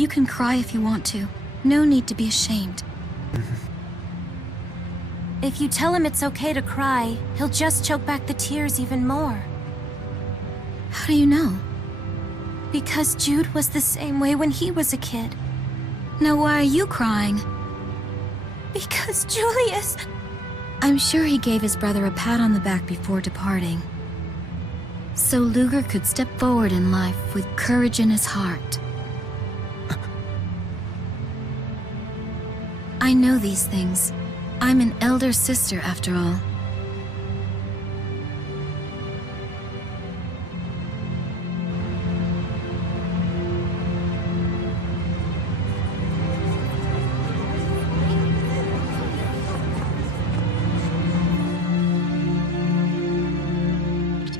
You can cry if you want to. No need to be ashamed. If you tell him it's okay to cry, he'll just choke back the tears even more. How do you know? Because Jude was the same way when he was a kid. Now why are you crying? Because Julius... I'm sure he gave his brother a pat on the back before departing. So Luger could step forward in life with courage in his heart. I know these things. I'm an elder sister, after all.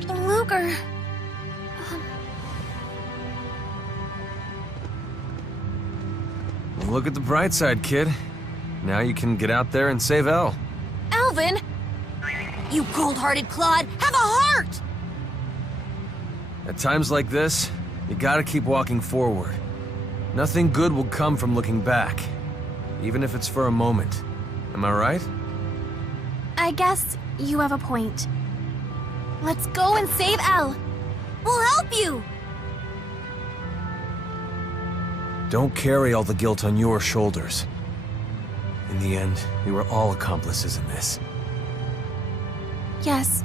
Luger... Look at the bright side, kid. Now you can get out there and save Elle. Alvin! You cold-hearted clod, have a heart! At times like this, you gotta keep walking forward. Nothing good will come from looking back, even if it's for a moment. Am I right? I guess you have a point. Let's go and save Elle. We'll help you! Don't carry all the guilt on your shoulders. In the end, we were all accomplices in this. Yes.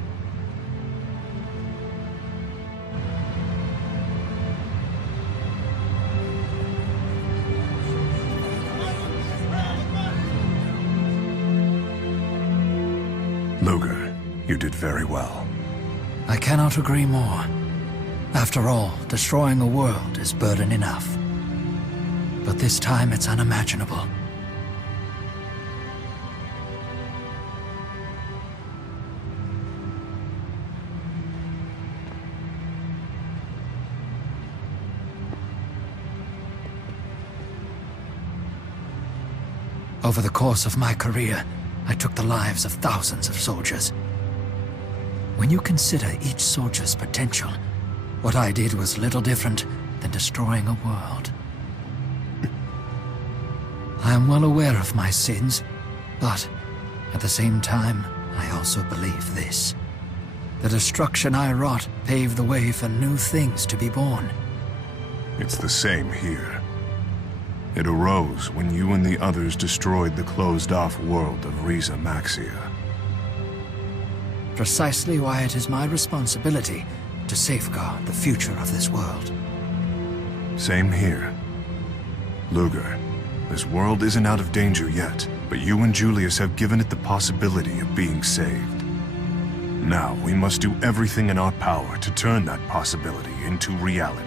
Luger, you did very well. I cannot agree more. After all, destroying a world is burden enough. But this time it's unimaginable. Over the course of my career, I took the lives of thousands of soldiers. When you consider each soldier's potential, what I did was little different than destroying a world. I am well aware of my sins, but at the same time, I also believe this. The destruction I wrought paved the way for new things to be born. It's the same here. It arose when you and the others destroyed the closed-off world of Riza Maxia. Precisely why it is my responsibility to safeguard the future of this world. Same here. Luger, this world isn't out of danger yet, but you and Julius have given it the possibility of being saved. Now, we must do everything in our power to turn that possibility into reality.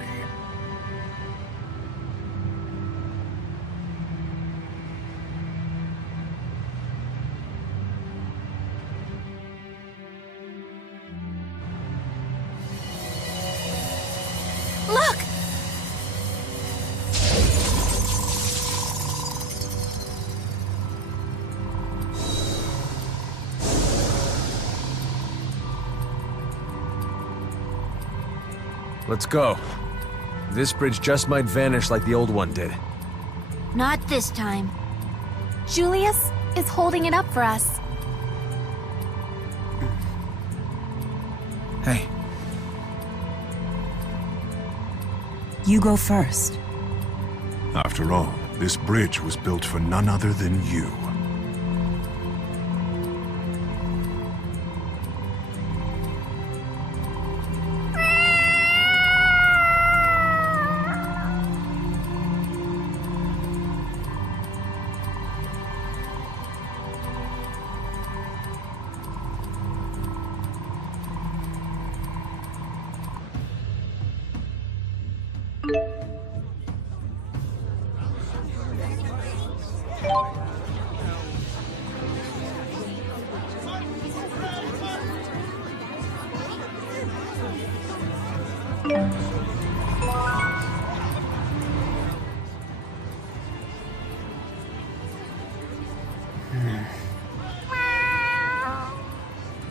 Look! Let's go. This bridge just might vanish like the old one did. Not this time. Julius is holding it up for us. Hey, You go first. After all, this bridge was built for none other than you.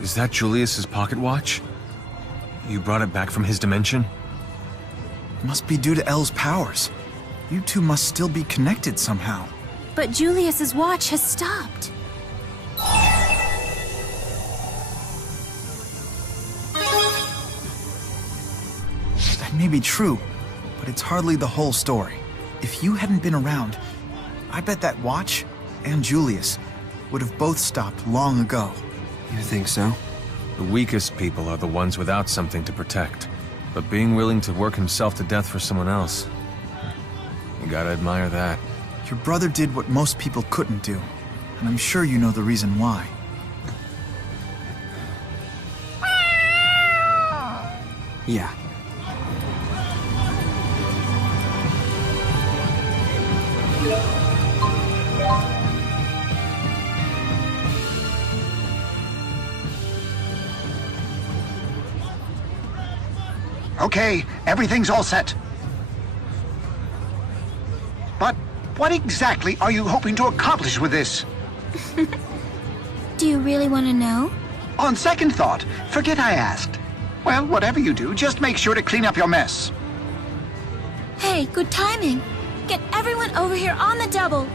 Is that Julius's pocket watch? You brought it back from his dimension? It must be due to El's powers. You two must still be connected somehow. But Julius's watch has stopped. That may be true, but it's hardly the whole story. If you hadn't been around, I bet that watch and Julius would have both stopped long ago. You think so? The weakest people are the ones without something to protect. But being willing to work himself to death for someone else, you gotta admire that. Your brother did what most people couldn't do, and I'm sure you know the reason why. Yeah. Okay, everything's all set. But what exactly are you hoping to accomplish with this? Do you really want to know? On second thought, forget I asked. Well, whatever you do, just make sure to clean up your mess. Hey, good timing. Get everyone over here on the double.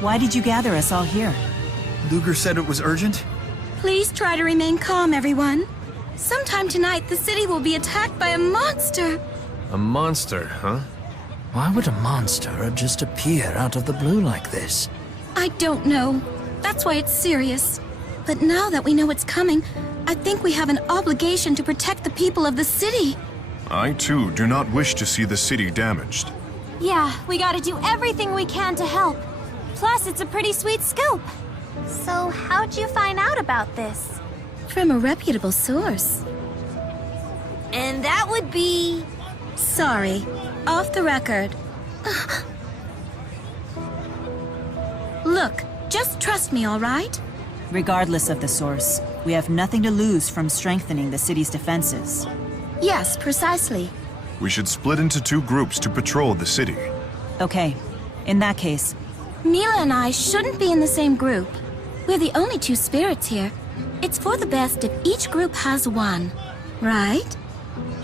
Why did you gather us all here? Luger said it was urgent? Please try to remain calm, everyone. Sometime tonight, the city will be attacked by a monster. A monster, huh? Why would a monster just appear out of the blue like this? I don't know. That's why it's serious. But now that we know it's coming, I think we have an obligation to protect the people of the city. I too do not wish to see the city damaged. Yeah, we gotta do everything we can to help. Plus, it's a pretty sweet scoop. So, how'd you find out about this? From a reputable source. And that would be... Sorry. Off the record. Look, just trust me, all right? Regardless of the source, we have nothing to lose from strengthening the city's defenses. Yes, precisely. We should split into 2 groups to patrol the city. Okay, in that case, Mila and I shouldn't be in the same group. We're the only 2 spirits here. It's for the best if each group has one, right?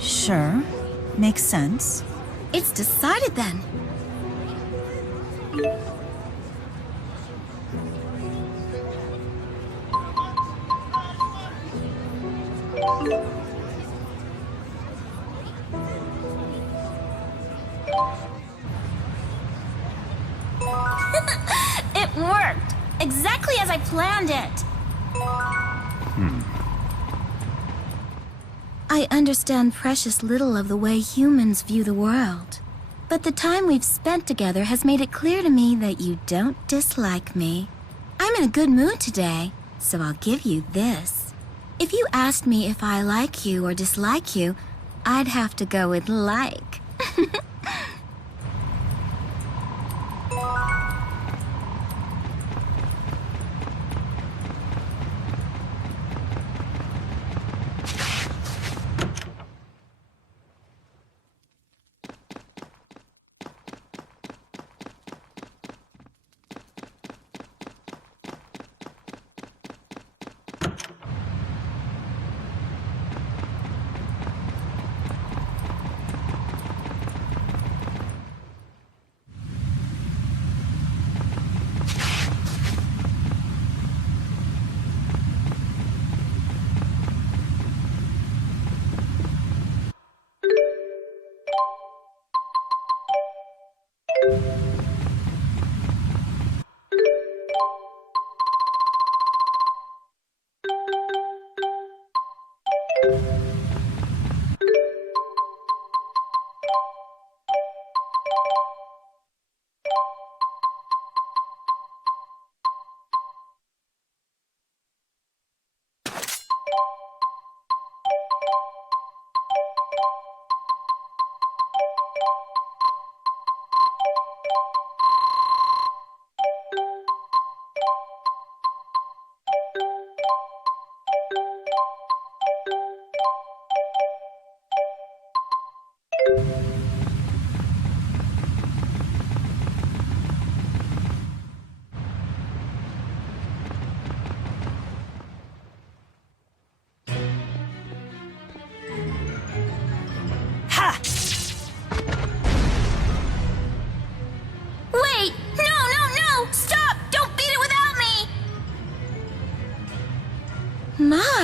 sure, makes sense. It's decided then. It worked! Exactly as I planned it! I understand precious little of the way humans view the world. But the time we've spent together has made it clear to me that you don't dislike me. I'm in a good mood today, so I'll give you this. If you asked me if I like you or dislike you, I'd have to go with like.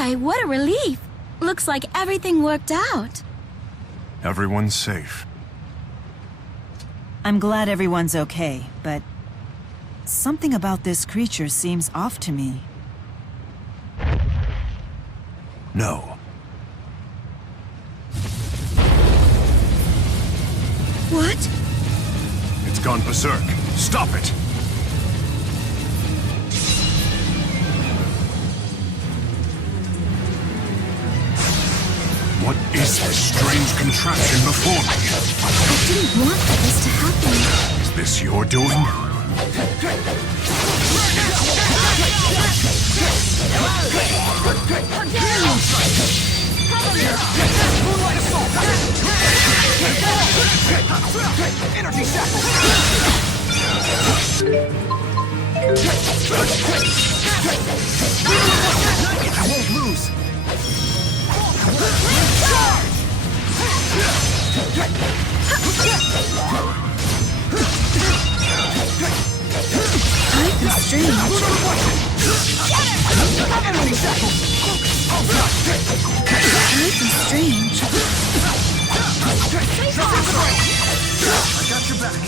My, what a relief! Looks like everything worked out. Everyone's safe. I'm glad everyone's okay, but something about this creature seems off to me. No. What? It's gone berserk. Stop it! What is this strange contraption before me? I didn't want for this to happen. Is this your doing? Energy shackle! I won't lose! Life is strange. Life is strange. I got your back.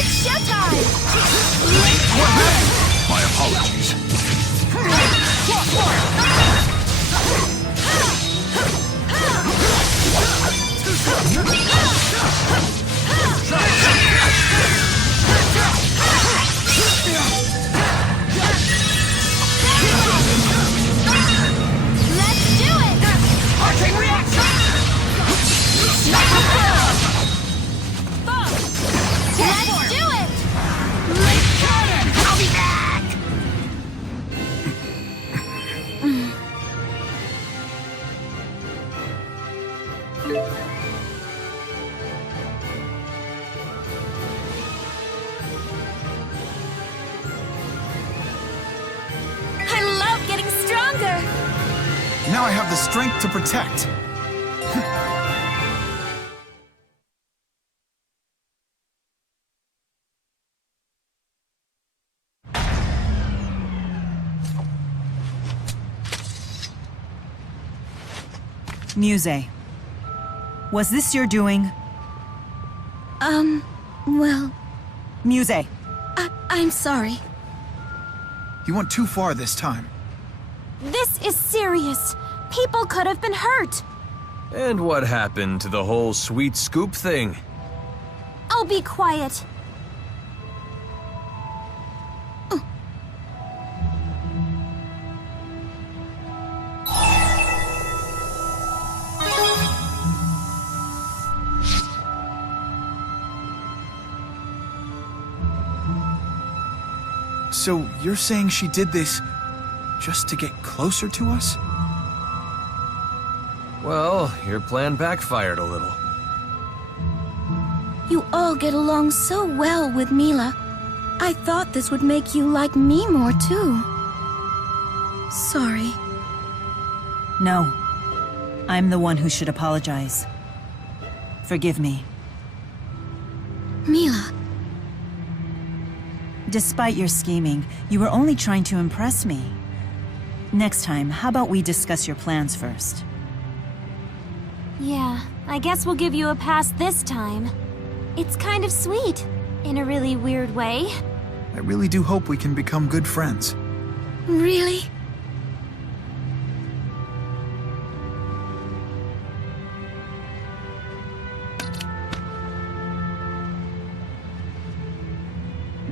It's showtime! My apologies. Let's do it! Arcane reaction! Let's do it! I'll be back! I love getting stronger! Now I have the strength to protect. Muse, was this your doing? Well, Muse, I'm sorry. You went too far this time. This is serious. People could have been hurt. And what happened to the whole sweet scoop thing? I'll be quiet. So you're saying she did this just to get closer to us? Well, your plan backfired a little. You all get along so well with Mila. I thought this would make you like me more too. Sorry. no. I'm the one who should apologize. Forgive me. Mila. Despite your scheming, you were only trying to impress me. Next time, how about we discuss your plans first? Yeah, I guess we'll give you a pass this time. It's kind of sweet, in a really weird way. I really do hope we can become good friends. Really?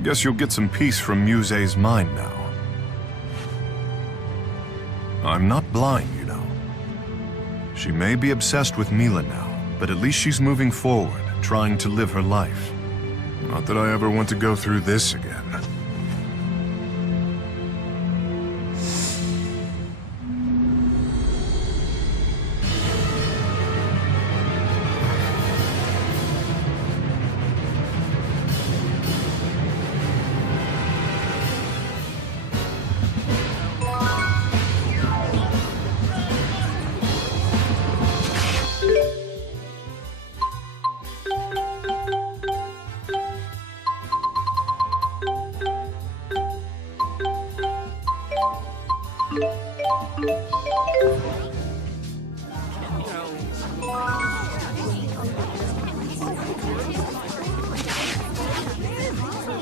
Guess you'll get some peace from Muse's mind now. I'm not blind, you know. She may be obsessed with Mila now, but at least she's moving forward, trying to live her life. Not that I ever want to go through this again.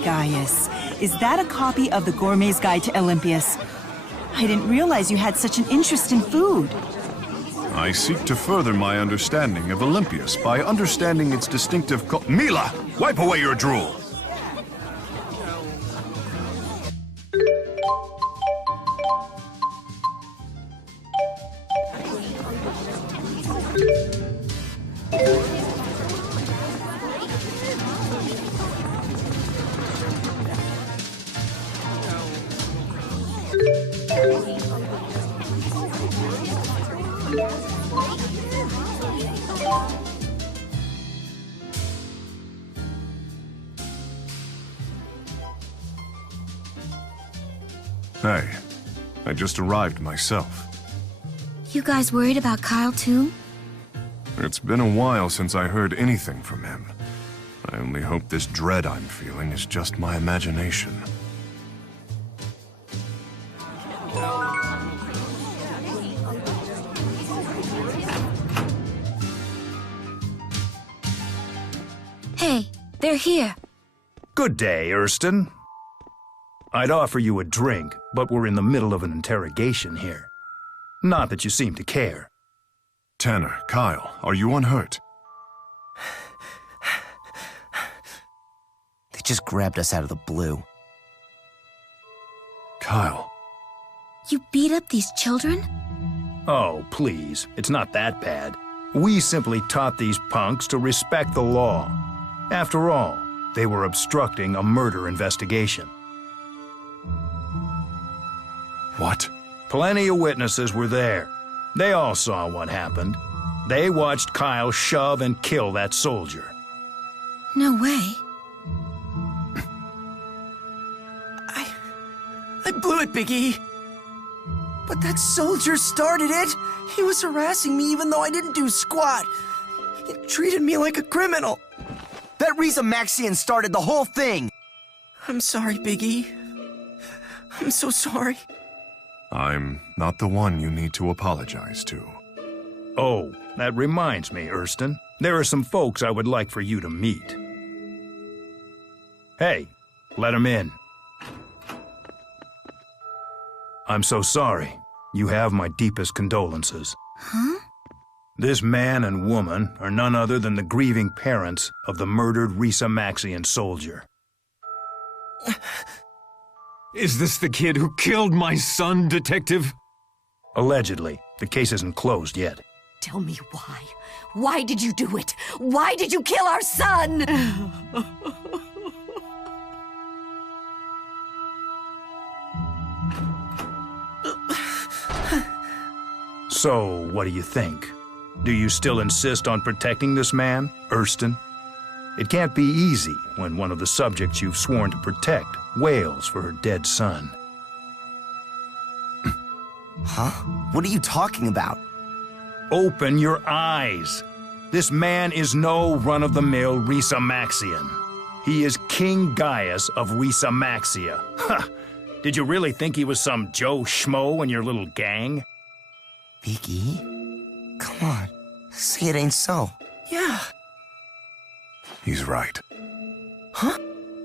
Gaius, is that a copy of the Gourmet's Guide to Olympias? I didn't realize you had such an interest in food. I seek to further my understanding of Olympias by understanding its distinctive Mila! Wipe away your drool! Hey, I just arrived myself. You guys worried about Kyle too? It's been a while since I heard anything from him. I only hope this dread I'm feeling is just my imagination. Hey, they're here. Good day, Erston. I'd offer you a drink, but we're in the middle of an interrogation here. Not that you seem to care. Tanner, Kyle, are you unhurt? They just grabbed us out of the blue. Kyle. You beat up these children? Oh, please, it's not that bad. We simply taught these punks to respect the law. After all, they were obstructing a murder investigation. What? Plenty of witnesses were there. They all saw what happened. They watched Kyle shove and kill that soldier. No way. I blew it, Big E. But that soldier started it. He was harassing me even though I didn't do squat. He treated me like a criminal. That Risa Maxian started the whole thing! I'm sorry, Big E. I'm so sorry. I'm not the one you need to apologize to. Oh, that reminds me, Erston. There are some folks I would like for you to meet. Hey, let them in. I'm so sorry. You have my deepest condolences. Huh? This man and woman are none other than the grieving parents of the murdered Risa Maxian soldier. Is this the kid who killed my son, Detective? Allegedly. The case isn't closed yet. Tell me why. Why did you do it? Why did you kill our son? So, what do you think? Do you still insist on protecting this man, Erston? It can't be easy when one of the subjects you've sworn to protect wails for her dead son. Huh? What are you talking about? Open your eyes! This man is no run-of-the-mill Risa Maxian. He is King Gaius of Risa Maxia. Ha! Did you really think he was some Joe Schmo in your little gang? Big E? Come on. Say it ain't so. Yeah. He's right. Huh?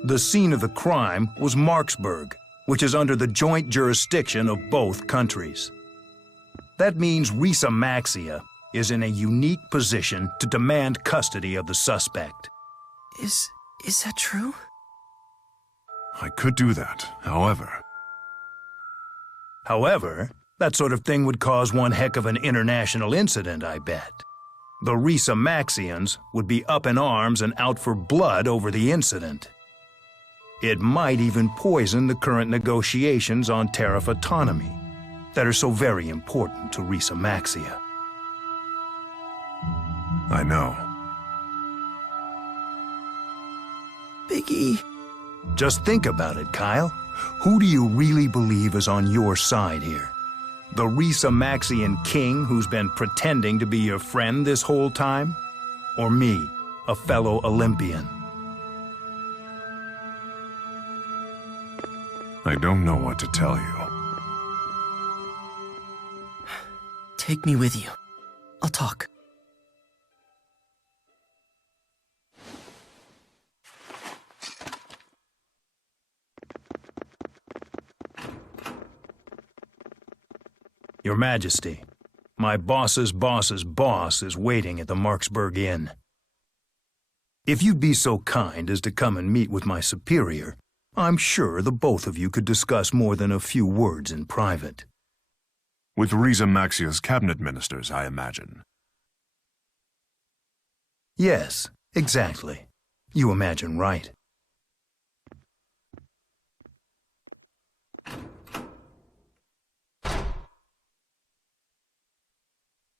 The scene of the crime was Marksburg, which is under the joint jurisdiction of both countries. That means Risa Maxia is in a unique position to demand custody of the suspect. Is that true? I could do that, however... However, that sort of thing would cause one heck of an international incident, I bet. The Risa-Maxians would be up in arms and out for blood over the incident. It might even poison the current negotiations on tariff autonomy that are so very important to Risa-Maxia. I know. Biggie. Just think about it, Kyle. Who do you really believe is on your side here? The Risa-Maxian king who's been pretending to be your friend this whole time? Or me, a fellow Olympian? I don't know what to tell you. Take me with you. I'll talk. Your Majesty, my boss's boss's boss is waiting at the Marksburg Inn. If you'd be so kind as to come and meet with my superior, I'm sure the both of you could discuss more than a few words in private. With Risa-Maxia's cabinet ministers, I imagine. Yes, exactly. You imagine right.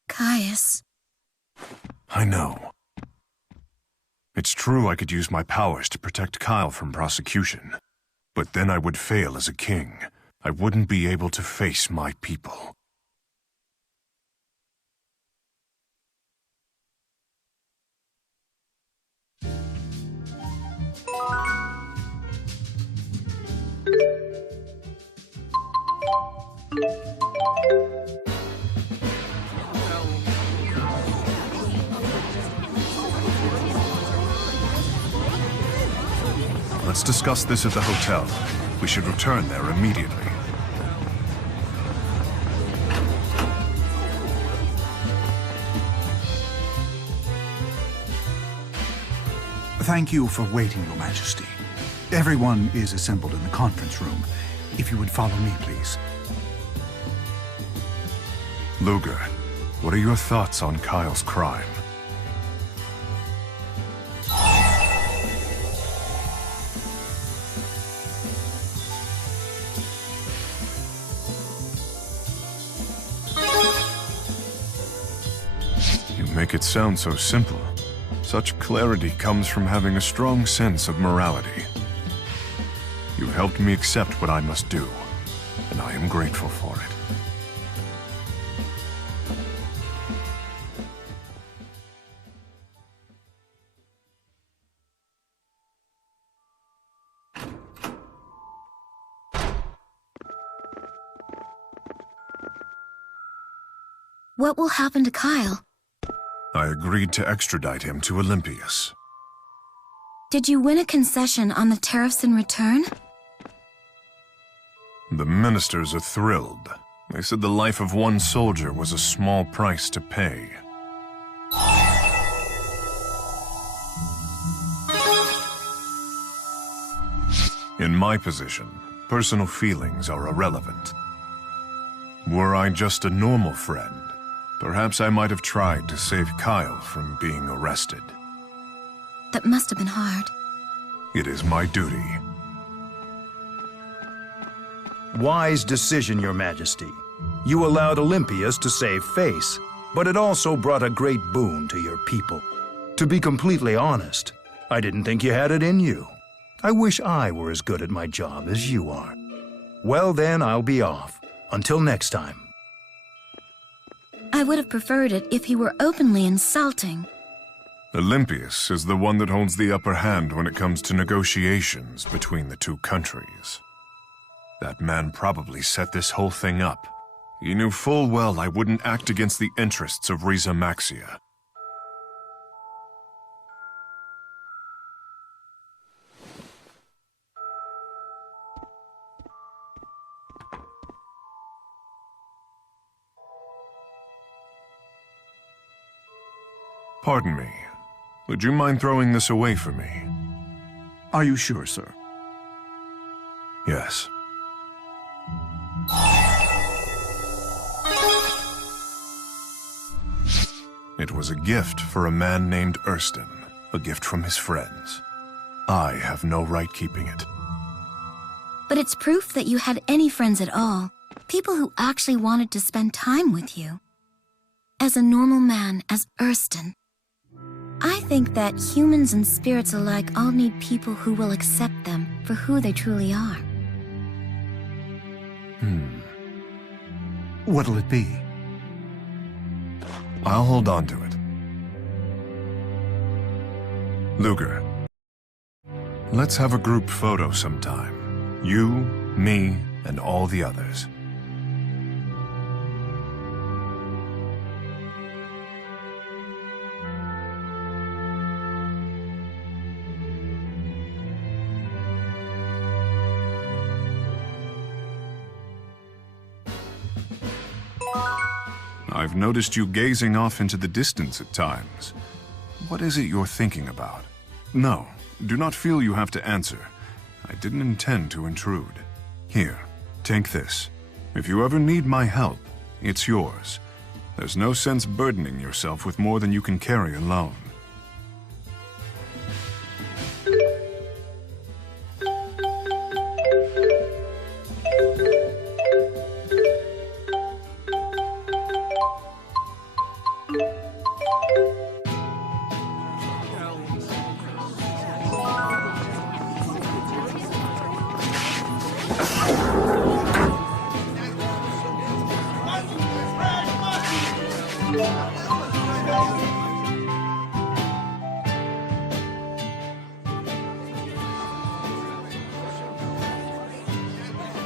Caius. I know. It's true I could use my powers to protect Kyle from prosecution. But then I would fail as a king. I wouldn't be able to face my people. Let's discuss this at the hotel. We should return there immediately. Thank you for waiting, Your Majesty. Everyone is assembled in the conference room. If you would follow me, please. Luger, what are your thoughts on Kyle's crime? You make it sound so simple. Such clarity comes from having a strong sense of morality. You helped me accept what I must do, and I am grateful for it. What will happen to Kyle? I agreed to extradite him to Olympias. Did you win a concession on the tariffs in return? The ministers are thrilled. They said the life of one soldier was a small price to pay. In my position, personal feelings are irrelevant. Were I just a normal friend, perhaps I might have tried to save Kyle from being arrested. That must have been hard. It is my duty. Wise decision, Your Majesty. You allowed Olympias to save face, but it also brought a great boon to your people. To be completely honest, I didn't think you had it in you. I wish I were as good at my job as you are. Well then, I'll be off. Until next time. I would have preferred it if he were openly insulting. Olympias is the one that holds the upper hand when it comes to negotiations between the two countries. That man probably set this whole thing up. He knew full well I wouldn't act against the interests of Risa-Maxia. Pardon me. Would you mind throwing this away for me? Are you sure, sir? Yes. It was a gift for a man named Erston, a gift from his friends. I have no right keeping it. But it's proof that you had any friends at all. People who actually wanted to spend time with you. As a normal man, as Erston. I think that humans and spirits alike all need people who will accept them for who they truly are. What'll it be? I'll hold on to it. Luger, let's have a group photo sometime. You, me, and all the others. I've noticed you gazing off into the distance at times. What is it you're thinking about? No, do not feel you have to answer. I didn't intend to intrude. Here, take this. If you ever need my help, it's yours. There's no sense burdening yourself with more than you can carry alone.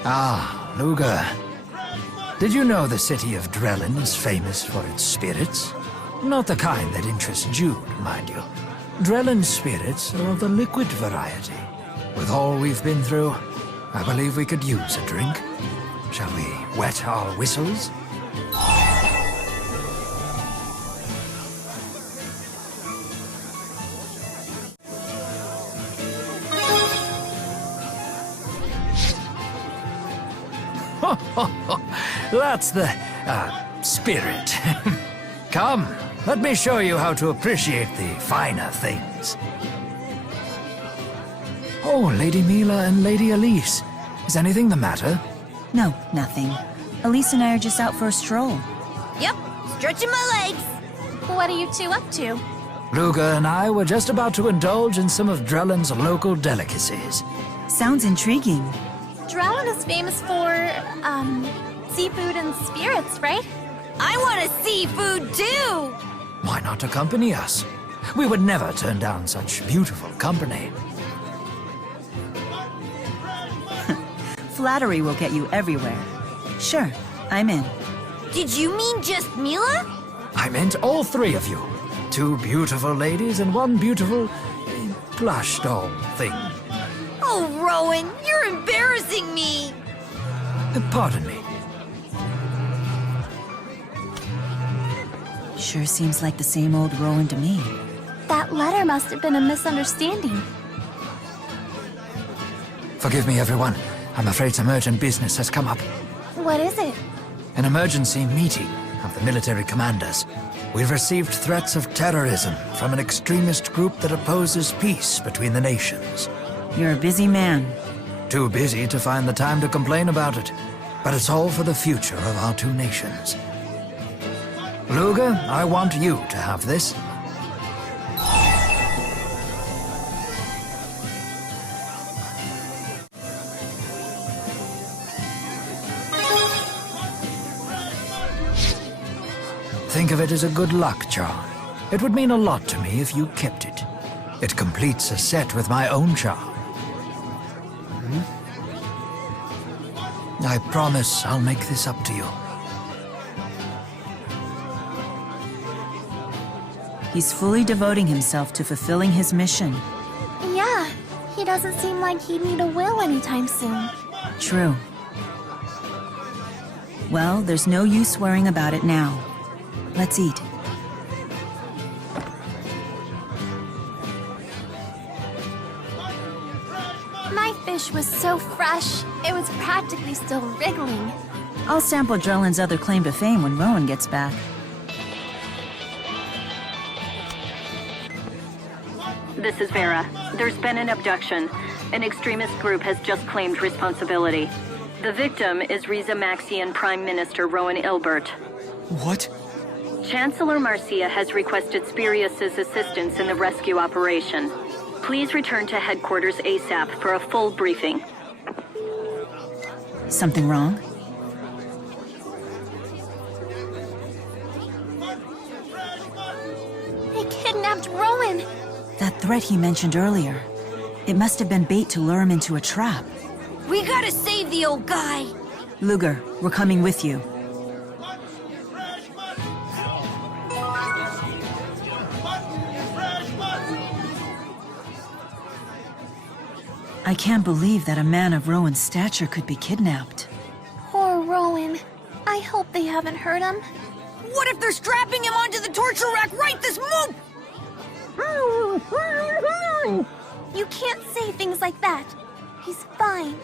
Ah, Luger. Did you know the city of Drellin is famous for its spirits? Not the kind that interest Jude, mind you. Drellin's spirits are of the liquid variety. With all we've been through, I believe we could use a drink. Shall we wet our whistles? That's the, spirit. Come, let me show you how to appreciate the finer things. Oh, Lady Mila and Lady Elise. Is anything the matter? No, nothing. Elise and I are just out for a stroll. Yep, stretching my legs. What are you two up to? Luger and I were just about to indulge in some of Drellin's local delicacies. Sounds intriguing. Drellin is famous for, seafood and spirits, right? I want a seafood too! Why not accompany us? We would never turn down such beautiful company. Flattery will get you everywhere. Sure, I'm in. Did you mean just Mila? I meant all three of you. Two beautiful ladies and one beautiful plush doll thing. Oh, Rowan, you're embarrassing me! Pardon me. Sure seems like the same old Rowan to me. That letter must have been a misunderstanding. Forgive me, everyone. I'm afraid some urgent business has come up. What is it? An emergency meeting of the military commanders. We've received threats of terrorism from an extremist group that opposes peace between the nations. You're a busy man. Too busy to find the time to complain about it. But it's all for the future of our two nations. Luger, I want you to have this. Think of it as a good luck charm. It would mean a lot to me if you kept it. It completes a set with my own charm. I promise I'll make this up to you. He's fully devoting himself to fulfilling his mission. Yeah, he doesn't seem like he'd need a will anytime soon. True. Well, there's no use worrying about it now. Let's eat. My My fish was so fresh, it was practically still wriggling. I'll sample Drellin's other claim to fame when Rowan gets back. This is Vera. There's been an abduction. An extremist group has just claimed responsibility. The victim is Riza Maxian Prime Minister Rowan Ilbert. What? Chancellor Marcia has requested Spirius's assistance in the rescue operation. Please return to headquarters ASAP for a full briefing. Something wrong? They kidnapped Rowan! That threat he mentioned earlier. It must have been bait to lure him into a trap. We gotta save the old guy! Luger, we're coming with you. I can't believe that a man of Rowan's stature could be kidnapped. Poor Rowan. I hope they haven't hurt him. What if they're strapping him onto the torture rack right this moment? You can't say things like that. He's fine.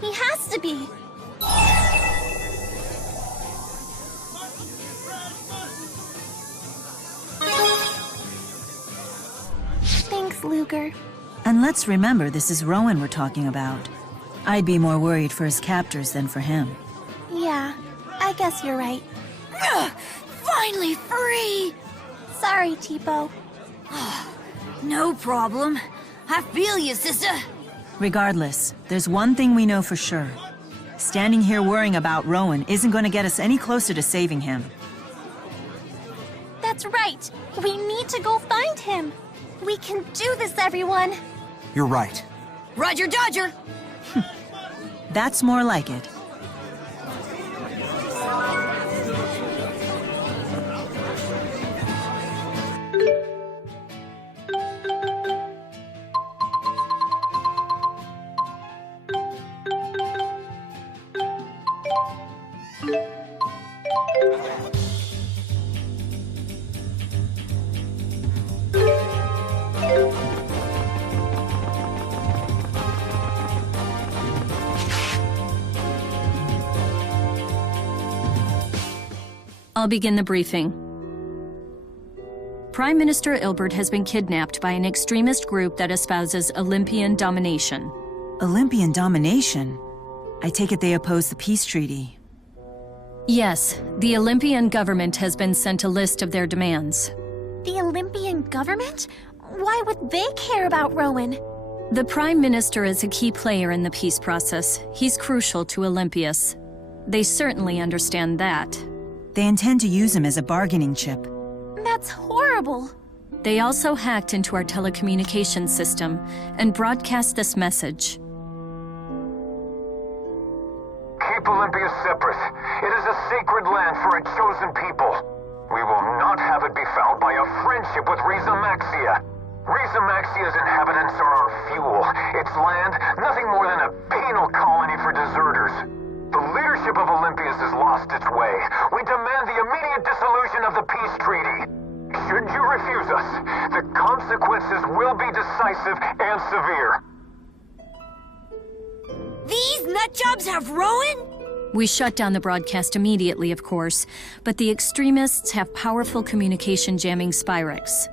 He has to be. Thanks, Luger. And let's remember this is Rowan we're talking about. I'd be more worried for his captors than for him. Yeah, I guess you're right. Finally free! Sorry, Tipo. No problem. I feel you, sister. Regardless, there's one thing we know for sure. Standing here worrying about Rowan isn't going to get us any closer to saving him. That's right. We need to go find him. We can do this, everyone. You're right. Roger Dodger! That's more like it. I'll begin the briefing. Prime Minister Ilbert has been kidnapped by an extremist group that espouses Olympian domination. Olympian domination? I take it they oppose the peace treaty. Yes, the Olympian government has been sent a list of their demands. The Olympian government? Why would they care about Rowan? The Prime Minister is a key player in the peace process. He's crucial to Olympius. They certainly understand that. They intend to use him as a bargaining chip. That's horrible. They also hacked into our telecommunications system and broadcast this message. Keep Olympia separate. It is a sacred land for a chosen people. We will not have it be fouled by a friendship with Riza Maxia. Riza Maxia's inhabitants are our fuel. Its land, nothing more than a penal colony for deserters. The leadership of Olympias has lost its way. We demand the immediate dissolution of the peace treaty. Should you refuse us, the consequences will be decisive and severe. These nutjobs have Rowan? We shut down the broadcast immediately, of course, but the extremists have powerful communication jamming Spyrex.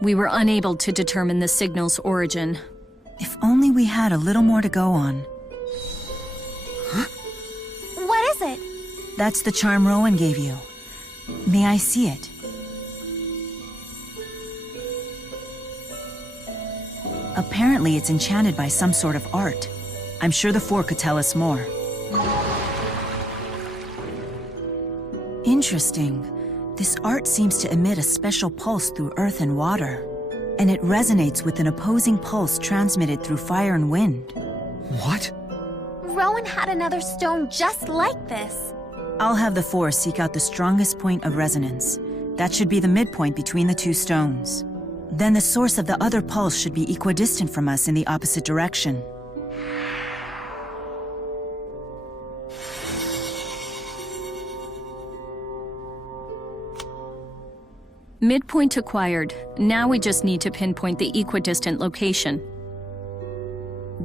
We were unable to determine the signal's origin. If only we had a little more to go on. What is it? That's the charm Rowan gave you. May I see it? Apparently it's enchanted by some sort of art. I'm sure the Four could tell us more. Interesting. This art seems to emit a special pulse through earth and water. And it resonates with an opposing pulse transmitted through fire and wind. What? Rowan had another stone just like this. I'll have the Four seek out the strongest point of resonance. That should be the midpoint between the two stones. Then the source of the other pulse should be equidistant from us in the opposite direction. Midpoint acquired. Now we just need to pinpoint the equidistant location.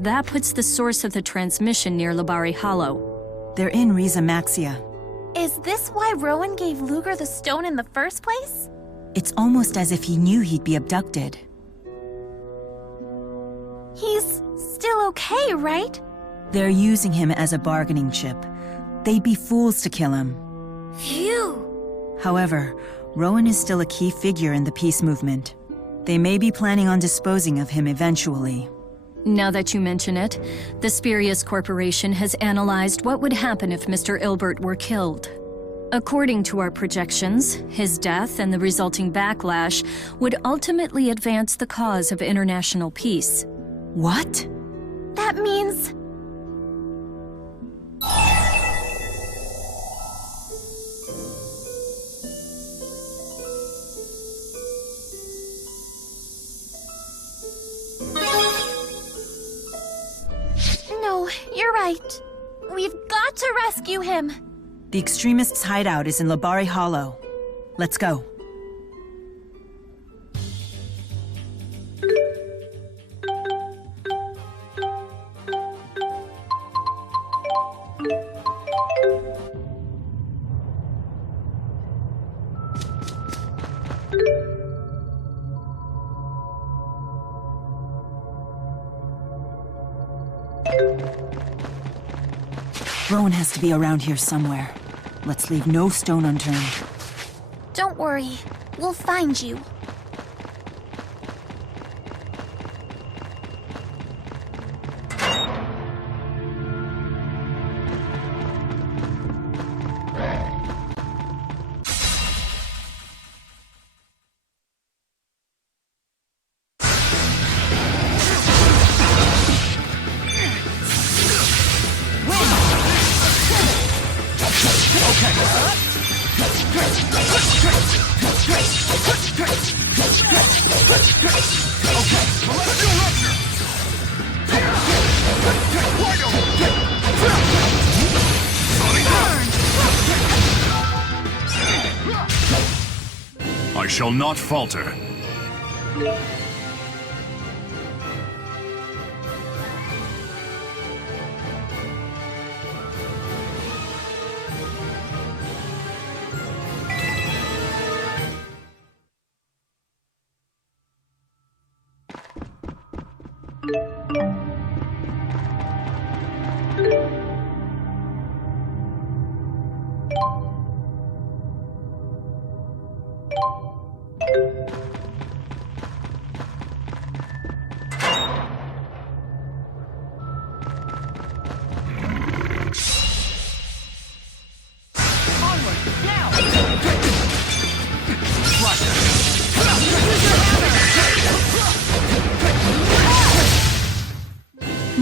That puts the source of the transmission near Labari Hollow. They're in Riza Maxia. Is this why Rowan gave Luger the stone in the first place? It's almost as if he knew he'd be abducted. He's still okay, right? They're using him as a bargaining chip. They'd be fools to kill him. Phew! However, Rowan is still a key figure in the peace movement. They may be planning on disposing of him eventually. Now that you mention it, the Spurious Corporation has analyzed what would happen if Mr. Ilbert were killed. According to our projections, his death and the resulting backlash would ultimately advance the cause of international peace. What? That means... No, you're right. We've got to rescue him. The extremists' hideout is in Labari Hollow. Let's go. Rowan has to be around here somewhere. Let's leave no stone unturned. Don't worry. We'll find you. I shall not falter.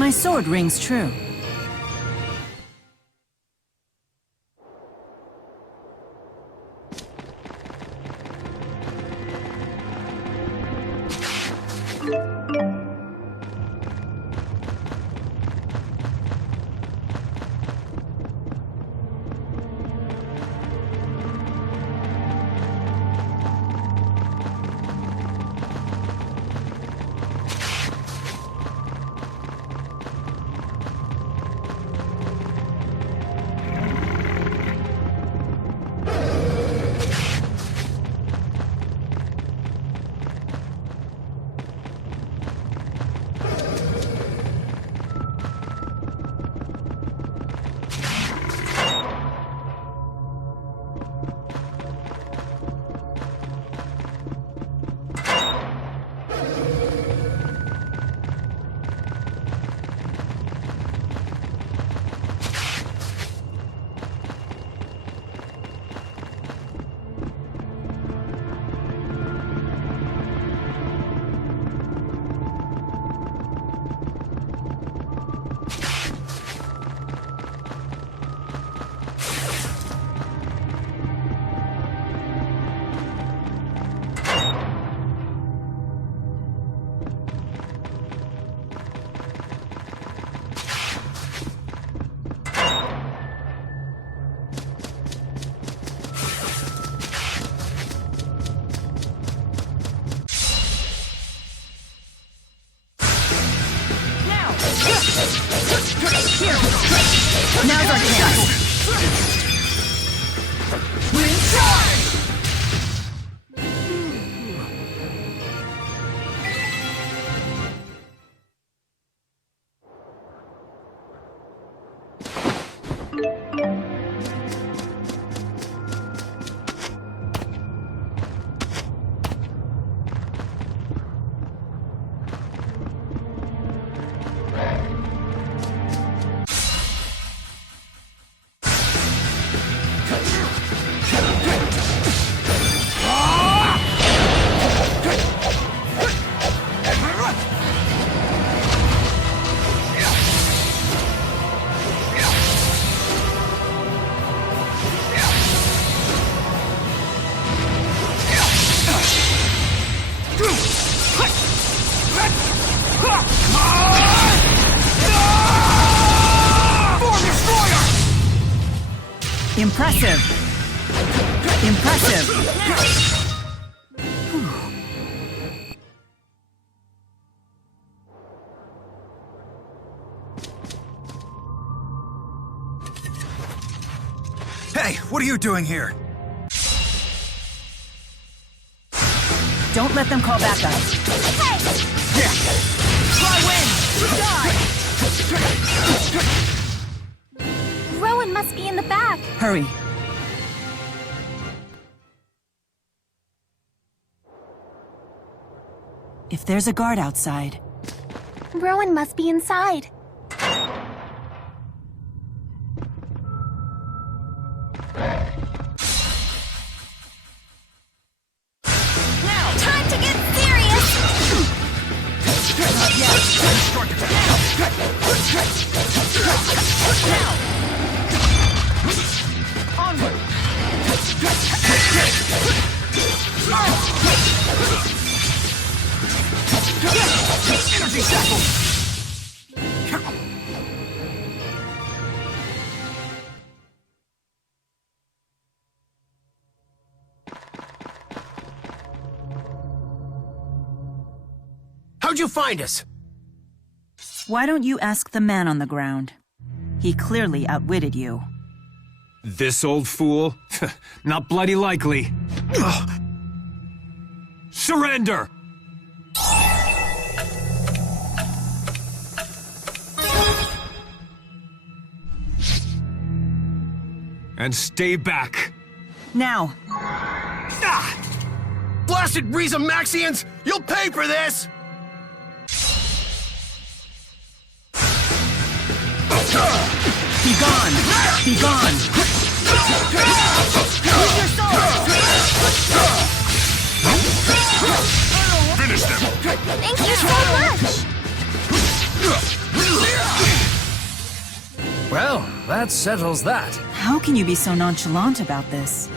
My sword rings true. Impressive. Impressive. Hey, what are you doing here? Don't let them call back up. Hey! Yeah! Fly win! Die! Rowan must be in the back. Hurry. If there's a guard outside... Rowan must be inside. Now, time to get serious! Not yet! Now! Onward! Energy shackle! How'd you find us? Why don't you ask the man on the ground? He clearly outwitted you. This old fool? Not bloody likely. Surrender! And stay back. Now! Ah! Blasted Rhizamaxians! You'll pay for this! Be gone! Be gone! Use your sword! Finish them! Thank you so much! Well, that settles that. How can you be so nonchalant about this?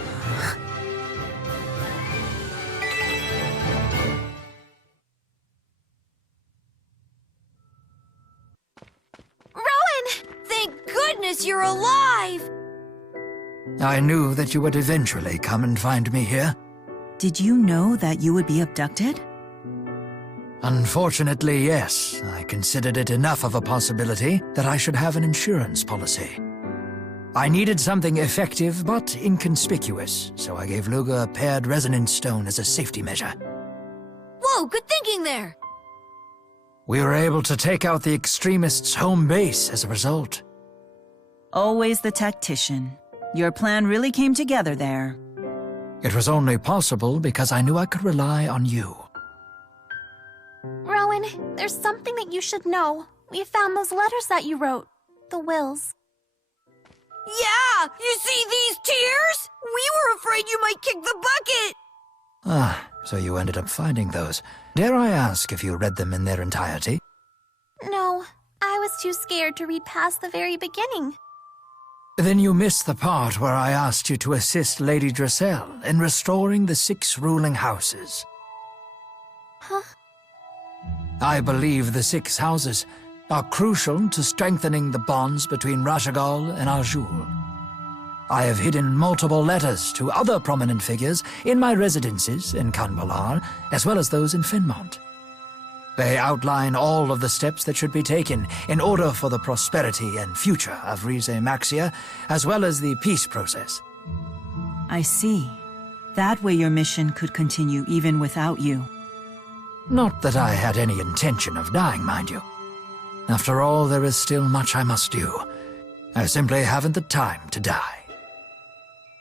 Rowan! Thank goodness you're alive! I knew that you would eventually come and find me here. Did you know that you would be abducted? Unfortunately, yes. I considered it enough of a possibility that I should have an insurance policy. I needed something effective but inconspicuous, so I gave Luga a paired resonance stone as a safety measure. Whoa, good thinking there! We were able to take out the extremists' home base as a result. Always the tactician. Your plan really came together there. It was only possible because I knew I could rely on you. Rowan, there's something that you should know. We found those letters that you wrote. The wills. Yeah! You see these tears? We were afraid you might kick the bucket! Ah, so you ended up finding those. Dare I ask if you read them in their entirety? No, I was too scared to read past the very beginning. Then you missed the part where I asked you to assist Lady Dressel in restoring the 6 ruling houses. Huh? I believe the 6 houses are crucial to strengthening the bonds between Rashagal and Arjul. I have hidden multiple letters to other prominent figures in my residences in Kanbalar, as well as those in Finmont. They outline all of the steps that should be taken in order for the prosperity and future of Rhizamaxia, as well as the peace process. I see. That way your mission could continue even without you. Not that I had any intention of dying, mind you. After all, there is still much I must do. I simply haven't the time to die.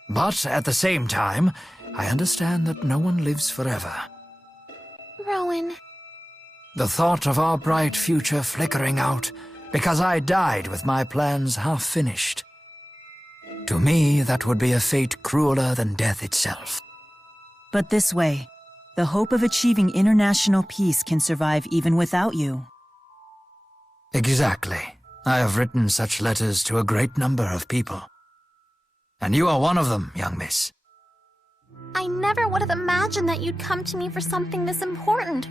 But at the same time, I understand that no one lives forever. Rowan. The thought of our bright future flickering out because I died with my plans half finished. To me, that would be a fate crueler than death itself. But this way, the hope of achieving international peace can survive even without you. Exactly. I have written such letters to a great number of people. And you are one of them, young miss. I never would have imagined that you'd come to me for something this important.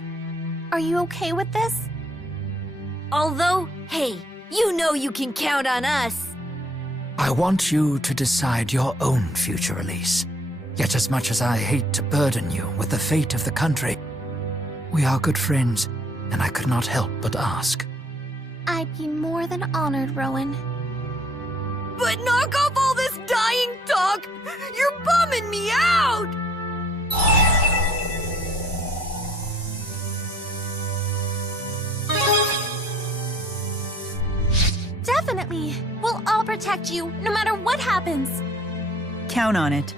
Are you okay with this? Although, hey, you know you can count on us. I want you to decide your own future, Elise. Yet as much as I hate to burden you with the fate of the country, we are good friends, and I could not help but ask. I'd be more than honored, Rowan. But knock off all this dying talk! You're bumming me out! Definitely. We'll all protect you, no matter what happens. Count on it.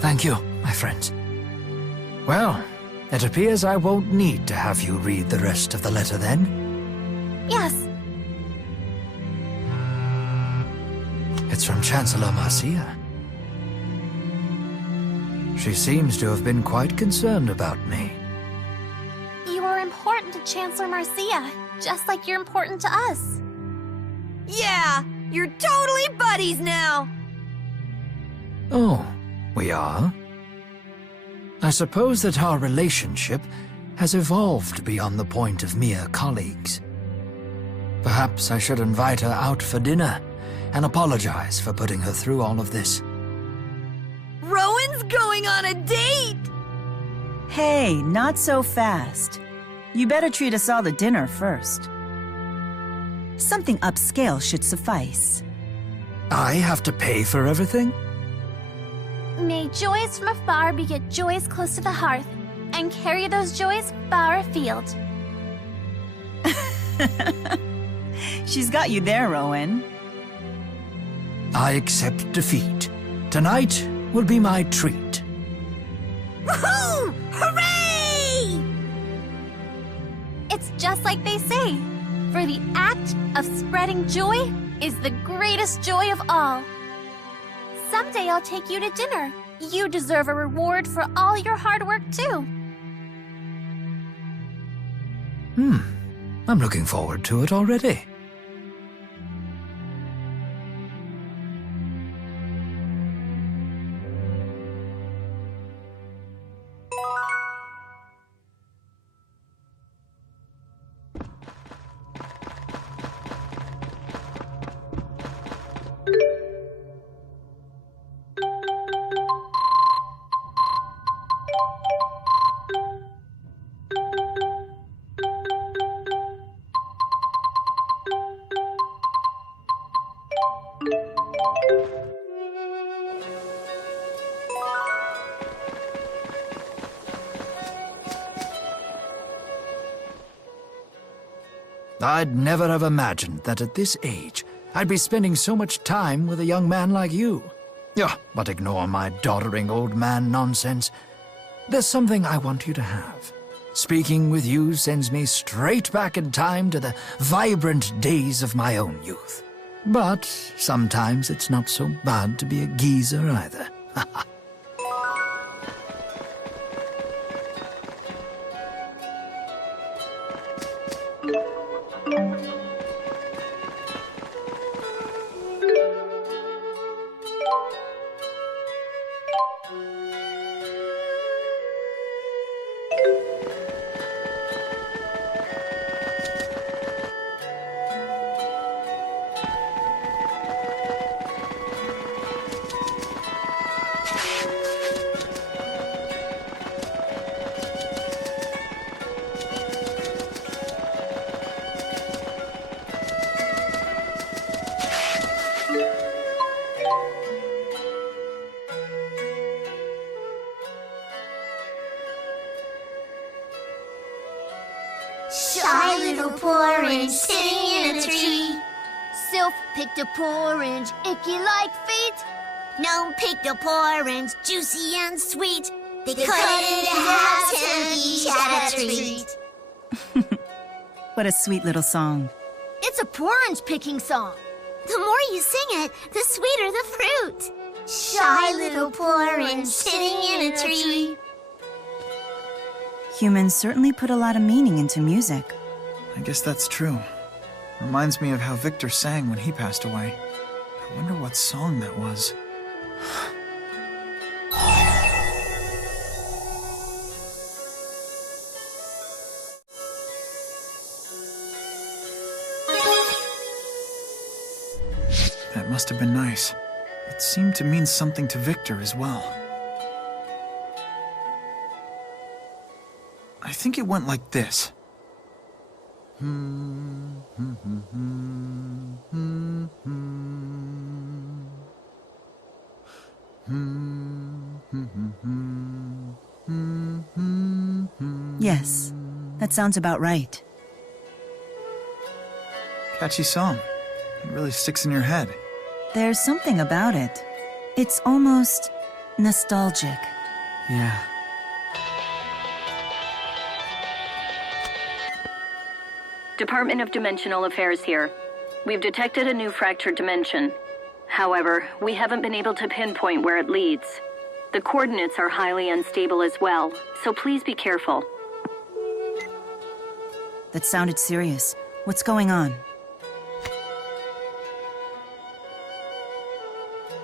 Thank you, my friends. Well, it appears I won't need to have you read the rest of the letter then. Yes. It's from Chancellor Marcia. She seems to have been quite concerned about me. You are important to Chancellor Marcia, just like you're important to us. Yeah, you're totally buddies now! Oh, we are? I suppose that our relationship has evolved beyond the point of mere colleagues. Perhaps I should invite her out for dinner and apologize for putting her through all of this. Rowan's going on a date! Hey, not so fast. You better treat us all to dinner first. Something upscale should suffice. I have to pay for everything? May joys from afar beget joys close to the hearth, and carry those joys far afield. She's got you there, Rowan. I accept defeat. Tonight will be my treat. Woohoo! Hooray! It's just like they say, for the act of spreading joy is the greatest joy of all. Someday I'll take you to dinner. You deserve a reward for all your hard work, too. I'm looking forward to it already. I'd never have imagined that at this age, I'd be spending so much time with a young man like you. Yeah, but ignore my doddering old man nonsense. There's something I want you to have. Speaking with you sends me straight back in time to the vibrant days of my own youth. But sometimes it's not so bad to be a geezer either. Shy little orange sitting in a tree. Sylph picked a orange, icky like feet. Gnome picked a orange, juicy and sweet. They cut it into halves and each had a treat. What a sweet little song. It's a orange picking song. The more you sing it, the sweeter the fruit. Shy little orange sitting in a tree. Humans certainly put a lot of meaning into music. I guess that's true. Reminds me of how Victor sang when he passed away. I wonder what song that was. That must have been nice. It seemed to mean something to Victor as well. I think it went like this. Yes, that sounds about right. Catchy song. It really sticks in your head. There's something about it. It's almost nostalgic. Yeah. Department of Dimensional Affairs here. We've detected a new fractured dimension. However, we haven't been able to pinpoint where it leads. The coordinates are highly unstable as well, so please be careful. That sounded serious. What's going on?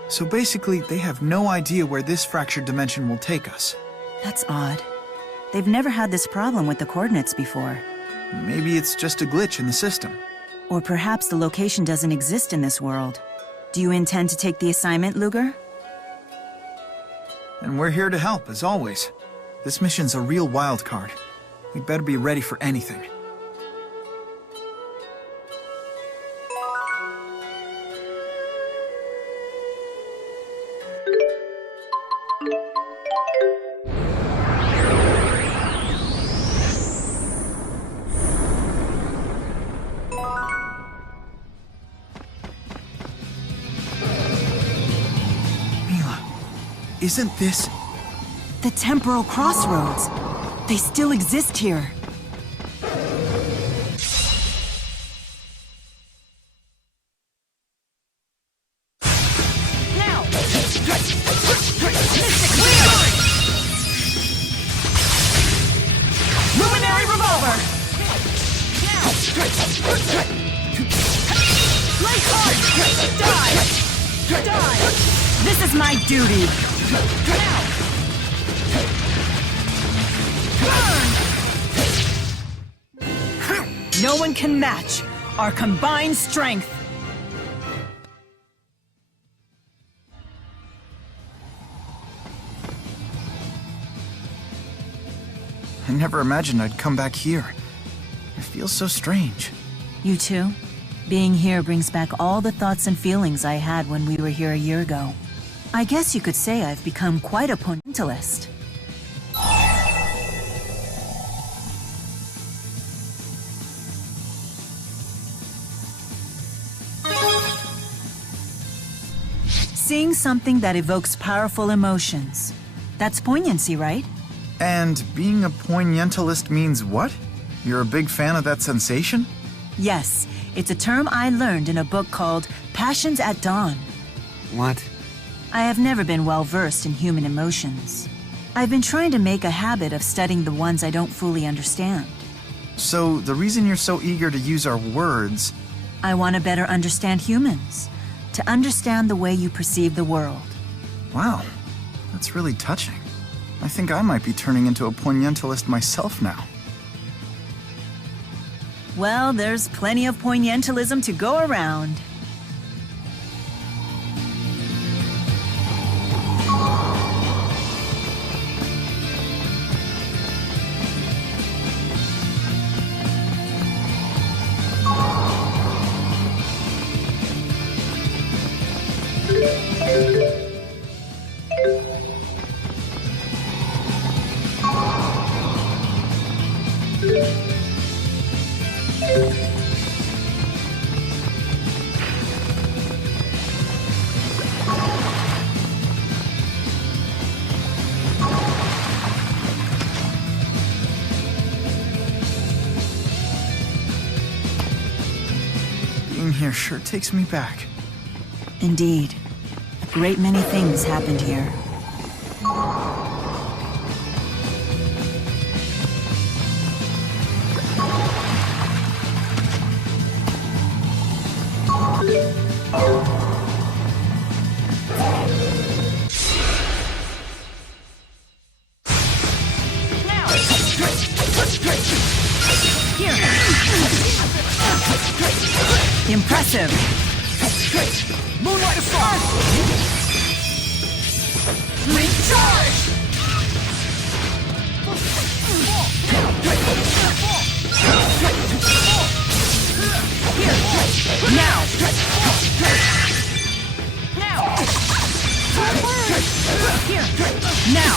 So basically, they have no idea where this fractured dimension will take us. That's odd. They've never had this problem with the coordinates before. Maybe it's just a glitch in the system. Or perhaps the location doesn't exist in this world. Do you intend to take the assignment, Luger? And we're here to help, as always. This mission's a real wild card. We'd better be ready for anything. Isn't this... The temporal crossroads. They still exist here. Now! Luminary revolver! Now! Light hard! Die! Die! This is my duty. No one can match our combined strength. I never imagined I'd come back here. It feels so strange. You too? Being here brings back all the thoughts and feelings I had when we were here a year ago. I guess you could say I've become quite a pointilist. Seeing something that evokes powerful emotions. That's poignancy, right? And being a poignantalist means what? You're a big fan of that sensation? Yes, it's a term I learned in a book called Passions at Dawn. What? I have never been well versed in human emotions. I've been trying to make a habit of studying the ones I don't fully understand. So, the reason you're so eager to use our words... I want to better understand humans. To understand the way you perceive the world. Wow, that's really touching. I think I might be turning into a poignantalist myself now. Well, there's plenty of poignantalism to go around. Being here sure takes me back. Indeed. A great many things happened here. Impressive! Moonlight assault! Recharge! Here! Now! Now! Here! Now!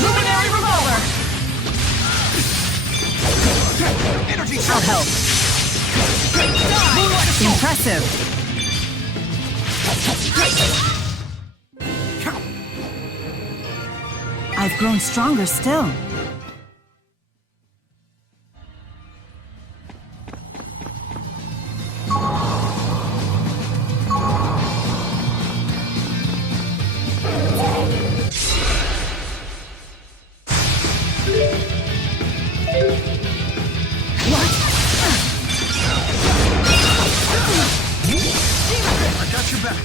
Luminary revolver! Energy I'll help. Impressive. I've grown stronger still. I got your back.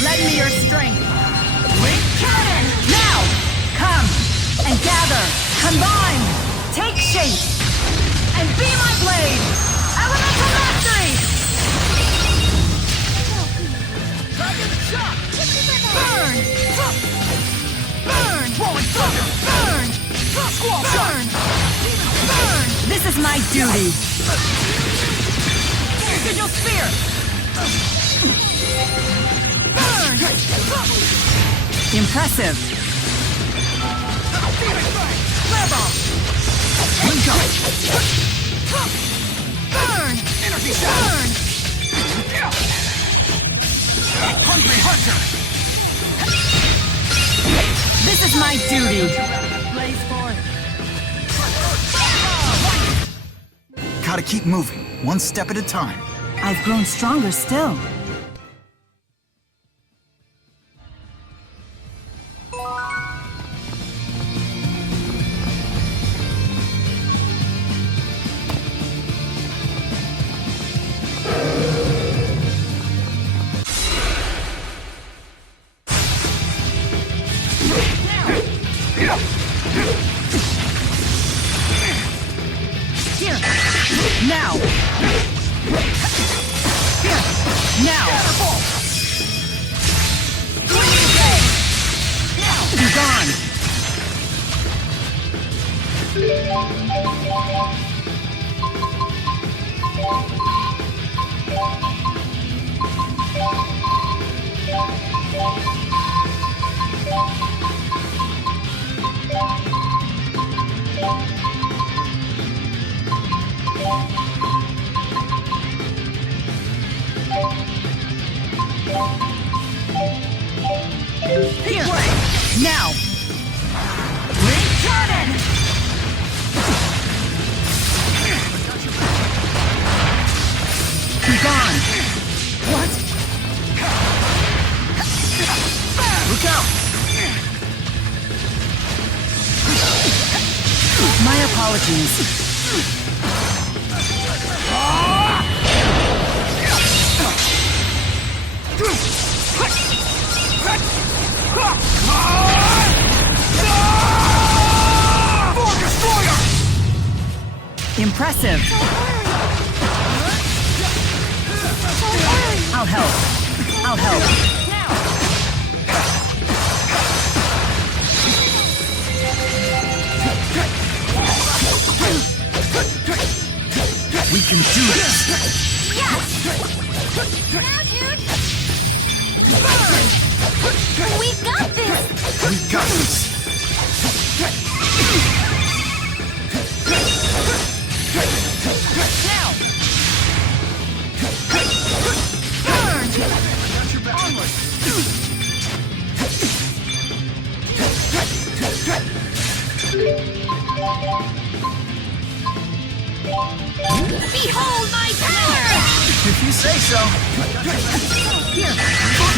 Lend me your strength. Wind cannon! Now! Come and gather, combine, take shape, and be my blade! Elemental mastery! Dragon shot! Burn! Burn! Rolling thunder! Burn! Squall Burn! Burn! This is my duty. Signal spear! Burn! Impressive. Grab on! Link up. Burn! Energy shot! Burn! Hungry hunter! This is my duty. Blaze for it! Gotta keep moving, one step at a time. I've grown stronger still. Here! Now! Here! Now! Be gone! Here! Now! Ring cannon! Be gone! What? Look out! My apologies. Impressive. I'll help. I'll help. We can do this. Yes! Now, dude! Burn! We got this! We got this. Now! Burn! Got your back. Onward. Behold my power! If you say so. Here,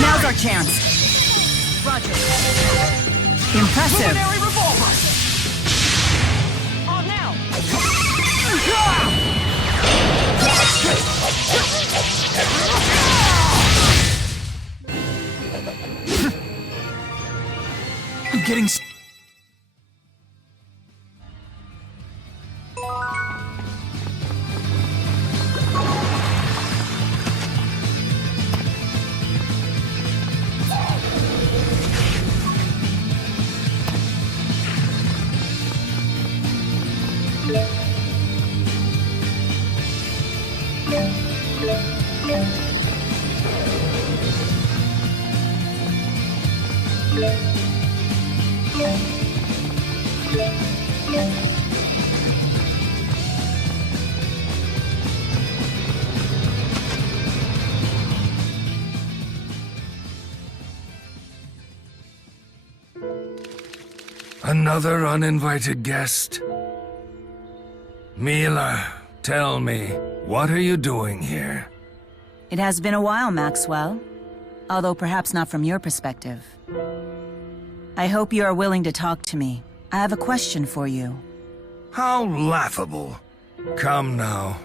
now's our chance. Roger. Impressive. Luminary revolver. On now. I'm getting. Another uninvited guest? Mila, tell me, what are you doing here? It has been a while, Maxwell. Although perhaps not from your perspective. I hope you are willing to talk to me. I have a question for you. How laughable. Come now.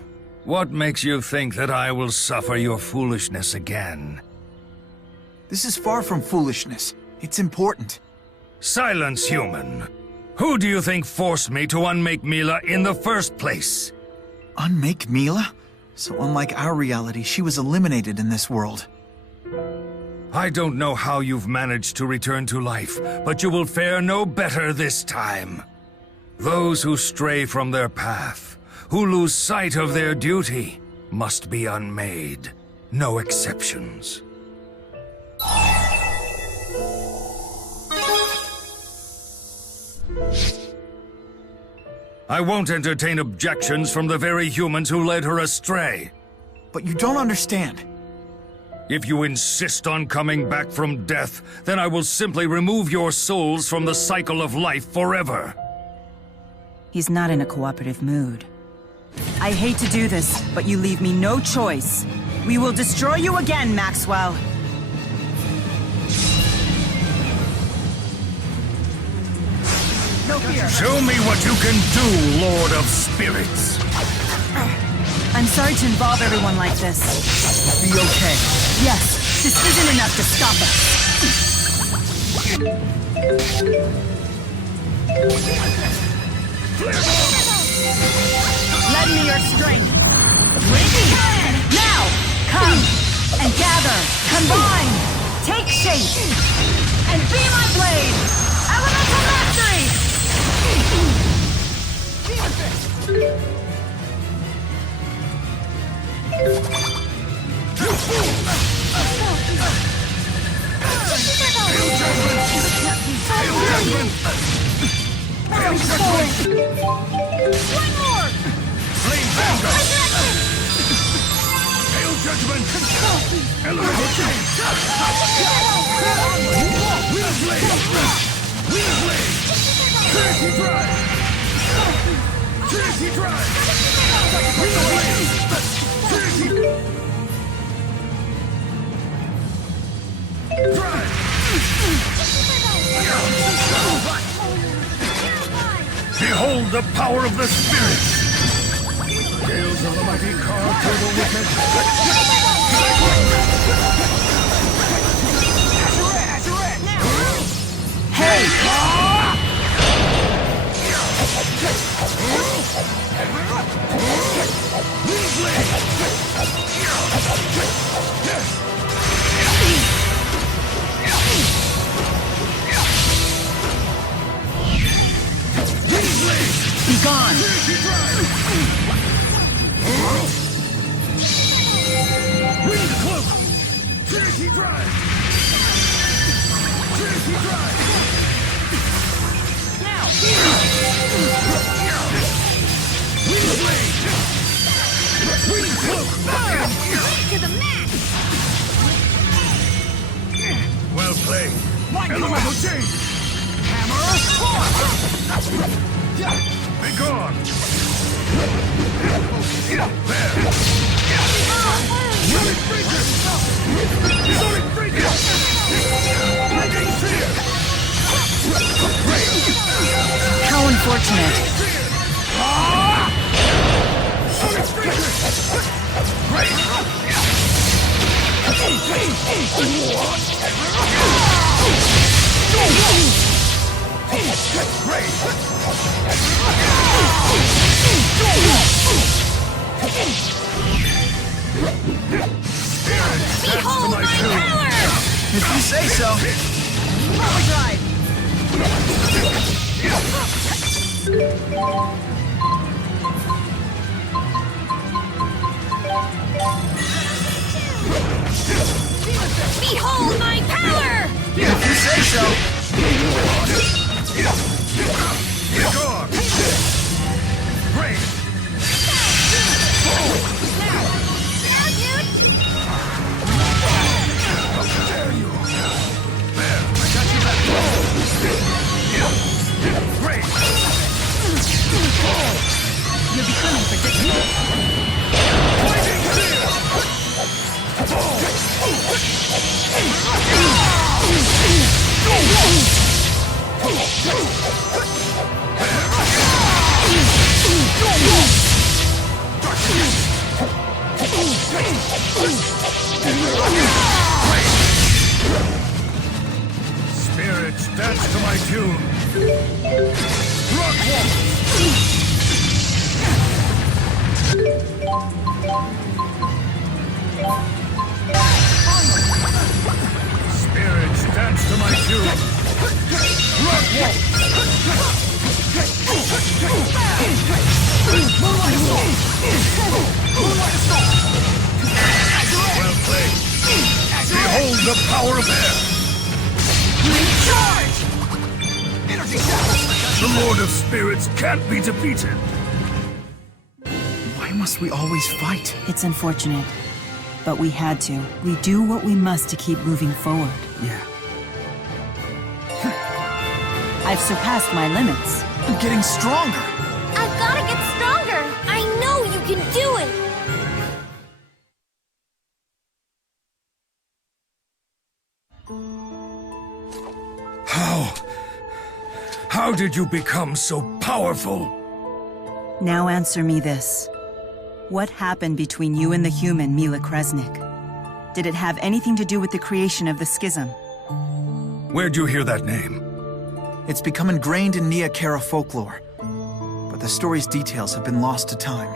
What makes you think that I will suffer your foolishness again? This is far from foolishness. It's important. Silence, human. Who do you think forced me to unmake Mila in the first place? Unmake Mila? So unlike our reality, she was eliminated in this world. I don't know how you've managed to return to life, but you will fare no better this time. Those who stray from their path, who lose sight of their duty, must be unmade. No exceptions. I won't entertain objections from the very humans who led her astray. But you don't understand. If you insist on coming back from death, then I will simply remove your souls from the cycle of life forever. He's not in a cooperative mood. I hate to do this, but you leave me no choice. We will destroy you again, Maxwell. No fear. Show me what you can do, Lord of Spirits. I'm sorry to involve everyone like this. Be okay. Yes, this isn't enough to stop us. Lend me your strength. Now, come and gather, combine, take shape, and be my blade. Elemental mastery. One more! Flame Vanguard! Hail Judgment! Elemental Change! Wheel Blade! Wheel Blade! Trinity Drive! Trinity Drive! Wheel Blade! Trinity Drive! Behold the power of the spirits! Gales of the mighty car turbo witness! Hey! Be gone! Wind Cloak! Trinity Drive! Trinity Drive! Now! Wind Blade! Wind Cloak! To the max! Well played. Elemental Change! Hammer! Be gone! There! Behold my power! If you say so. Overdrive! Behold my power! If you say so. Igor! Great! Now, dude! How dare you! There, I got you back. Great! You're becoming predictable. Lightning clear! Spirits, dance to my tune. Rock walk! Spirits, dance to my tune. Rock walk! Moonlight assault! Moonlight assault! Well played. Behold the power of air. Charge! Energy shot! The Lord of Spirits can't be defeated. Why must we always fight? It's unfortunate, but we had to. We do what we must to keep moving forward. Yeah. I've surpassed my limits. I'm getting stronger. I've gotta get stronger! I know you can do it! How did you become so powerful? Now answer me this. What happened between you and the human Mila Kresnik? Did it have anything to do with the creation of the schism? Where'd you hear that name? It's become ingrained in Nia Kara folklore, but the story's details have been lost to time.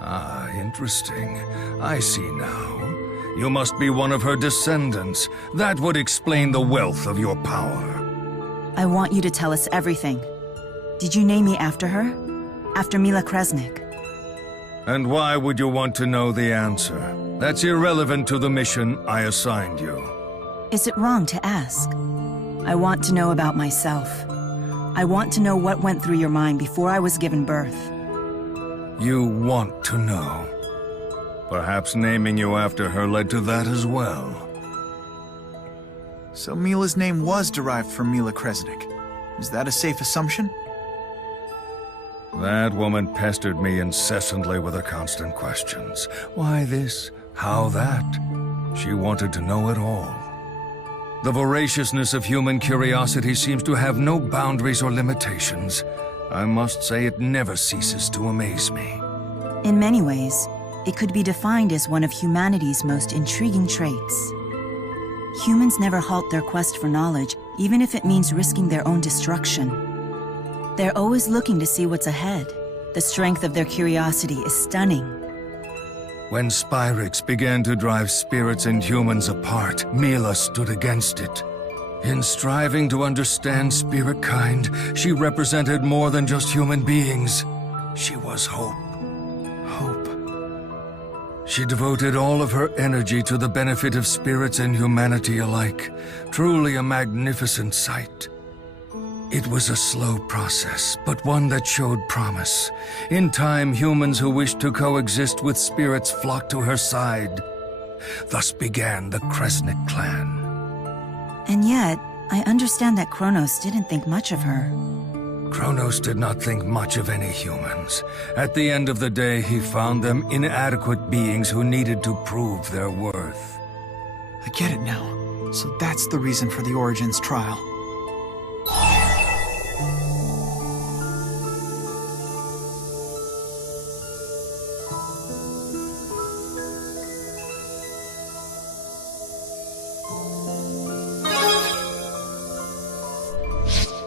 Ah, interesting. I see now. You must be one of her descendants. That would explain the wealth of your power. I want you to tell us everything. Did you name me after her? After Mila Kresnik? And why would you want to know the answer? That's irrelevant to the mission I assigned you. Is it wrong to ask? I want to know about myself. I want to know what went through your mind before I was given birth. You want to know. Perhaps naming you after her led to that as well. So Mila's name was derived from Mila Kresnik. Is that a safe assumption? That woman pestered me incessantly with her constant questions. Why this? How that? She wanted to know it all. The voraciousness of human curiosity seems to have no boundaries or limitations. I must say it never ceases to amaze me. In many ways, it could be defined as one of humanity's most intriguing traits. Humans never halt their quest for knowledge, even if it means risking their own destruction. They're always looking to see what's ahead. The strength of their curiosity is stunning. When Spyrix began to drive spirits and humans apart, Mila stood against it. In striving to understand spirit kind, she represented more than just human beings. She was hope. Hope. She devoted all of her energy to the benefit of spirits and humanity alike. Truly a magnificent sight. It was a slow process, but one that showed promise. In time, humans who wished to coexist with spirits flocked to her side. Thus began the Kresnik clan. And yet, I understand that Kronos didn't think much of her. Kronos did not think much of any humans. At the end of the day, he found them inadequate beings who needed to prove their worth. I get it now. So that's the reason for the Origins trial.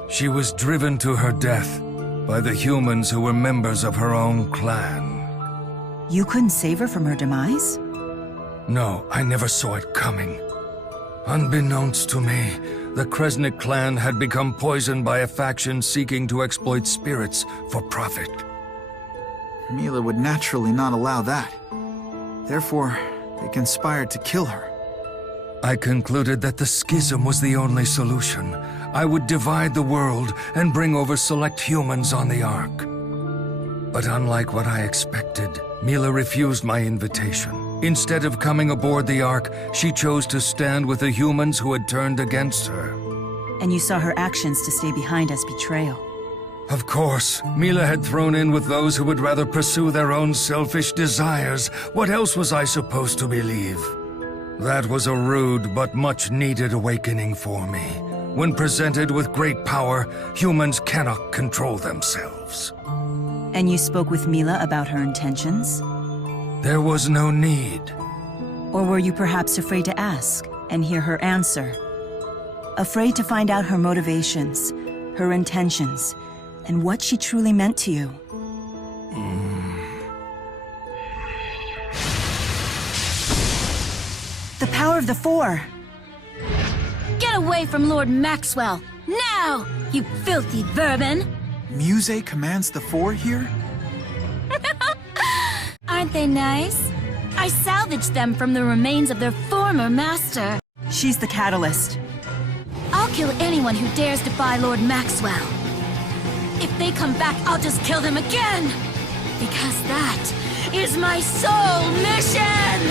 She was driven to her death by the humans who were members of her own clan. You couldn't save her from her demise? No, I never saw it coming. Unbeknownst to me, the Kresnik clan had become poisoned by a faction seeking to exploit spirits for profit. Mila would naturally not allow that. Therefore, they conspired to kill her. I concluded that the schism was the only solution. I would divide the world and bring over select humans on the Ark. But unlike what I expected, Mila refused my invitation. Instead of coming aboard the Ark, she chose to stand with the humans who had turned against her. And you saw her actions to stay behind as betrayal. Of course, Mila had thrown in with those who would rather pursue their own selfish desires. What else was I supposed to believe? That was a rude but much-needed awakening for me. When presented with great power, humans cannot control themselves. And you spoke with Mila about her intentions? There was no need. Or were you perhaps afraid to ask and hear her answer? Afraid to find out her motivations, her intentions, and what she truly meant to you? The power of the Four! Get away from Lord Maxwell! Now, you filthy vermin! Muse commands the Four here? Aren't they nice? I salvaged them from the remains of their former master. She's the catalyst. I'll kill anyone who dares defy Lord Maxwell. If they come back, I'll just kill them again! Because that is my sole mission!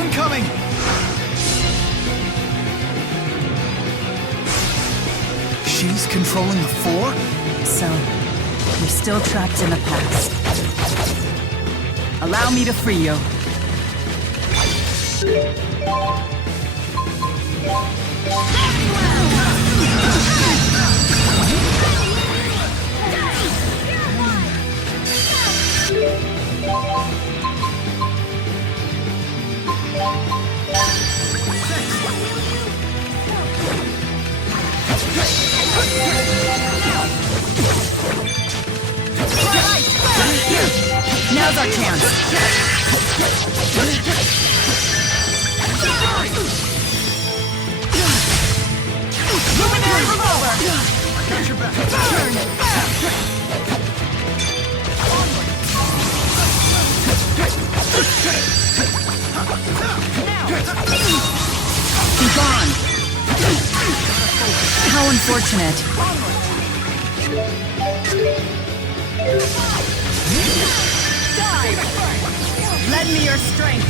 Incoming! She's controlling the Four? So, you're still trapped in the past. Allow me to free you. Now's our chance. Luminary revolver. I got your back. Be gone. How unfortunate. Lend me your strength.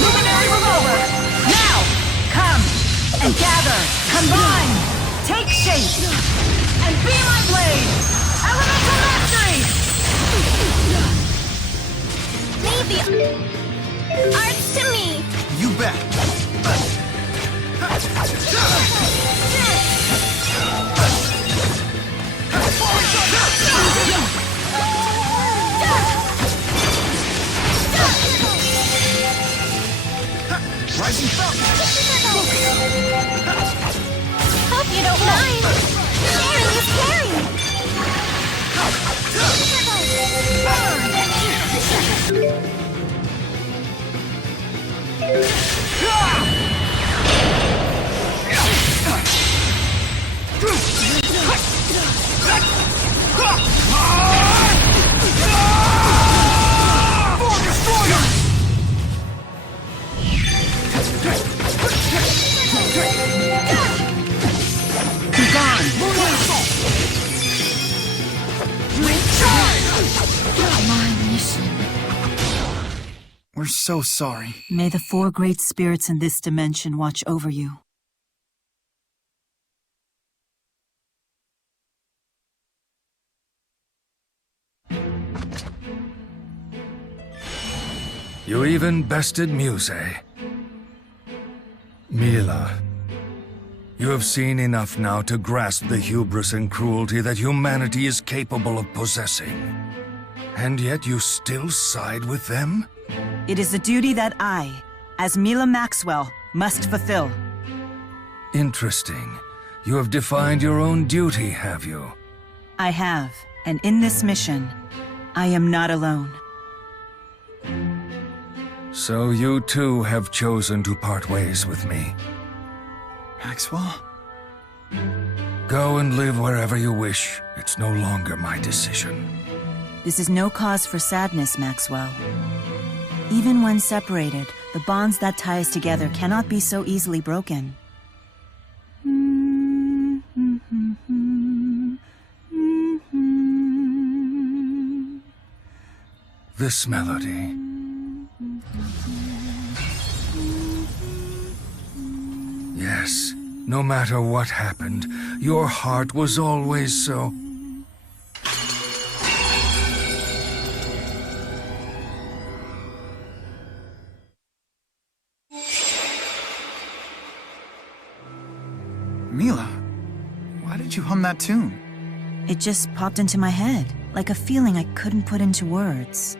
Luminary revolver. Now, come and gather, combine, take shape, and be my blade. Elemental mastery. Leave the arts to me. You bet. Rising Falcon! Hope you don't mind. Sharing is caring. We're so sorry. May the four great spirits in this dimension watch over you. You even bested Muse. Mila, you have seen enough now to grasp the hubris and cruelty that humanity is capable of possessing. And yet you still side with them? It is a duty that I, as Mila Maxwell, must fulfill. Interesting. You have defined your own duty, have you? I have, and in this mission, I am not alone. So you too have chosen to part ways with me. Maxwell? Go and live wherever you wish. It's no longer my decision. This is no cause for sadness, Maxwell. Even when separated, the bonds that tie us together cannot be so easily broken. This melody. Yes, no matter what happened, your heart was always so... Mila, why did you hum that tune? It just popped into my head, like a feeling I couldn't put into words.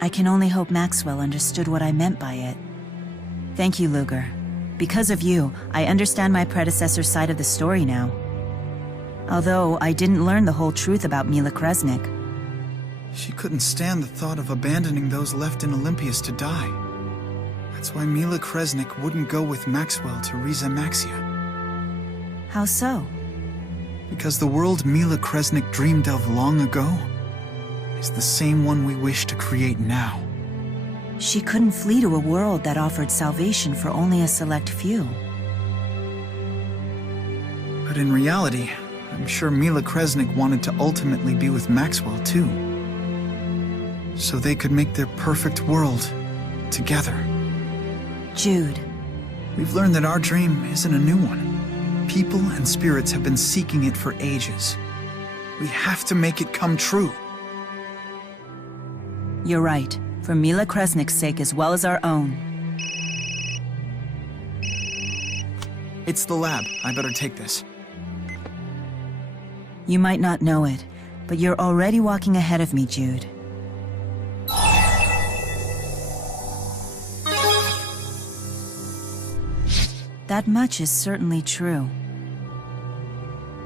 I can only hope Maxwell understood what I meant by it. Thank you, Luger. Because of you, I understand my predecessor's side of the story now. Although I didn't learn the whole truth about Mila Kresnik. She couldn't stand the thought of abandoning those left in Olympias to die. That's why Mila Kresnik wouldn't go with Maxwell to Riza Maxia. How so? Because the world Mila Kresnik dreamed of long ago is the same one we wish to create now. She couldn't flee to a world that offered salvation for only a select few. But in reality, I'm sure Mila Kresnik wanted to ultimately be with Maxwell too. So they could make their perfect world together. Jude. We've learned that our dream isn't a new one. People and spirits have been seeking it for ages. We have to make it come true. You're right. For Mila Kresnik's sake as well as our own. It's the lab. I better take this. You might not know it, but you're already walking ahead of me, Jude. That much is certainly true.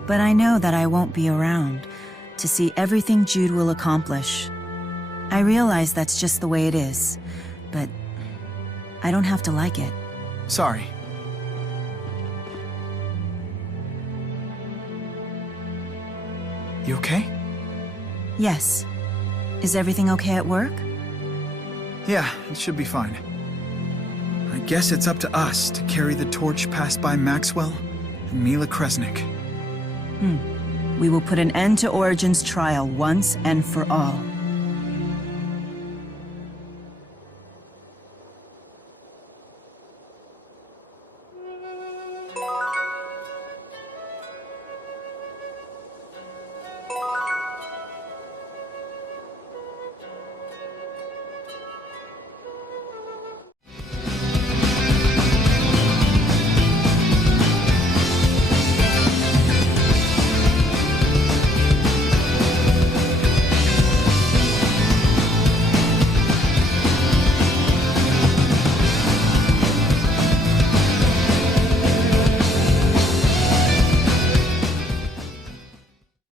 But I know that I won't be around to see everything Jude will accomplish. I realize that's just the way it is, but I don't have to like it. Sorry. You okay? Yes. Is everything okay at work? Yeah, it should be fine. I guess it's up to us to carry the torch passed by Maxwell and Mila Kresnik. We will put an end to Origin's trial once and for all.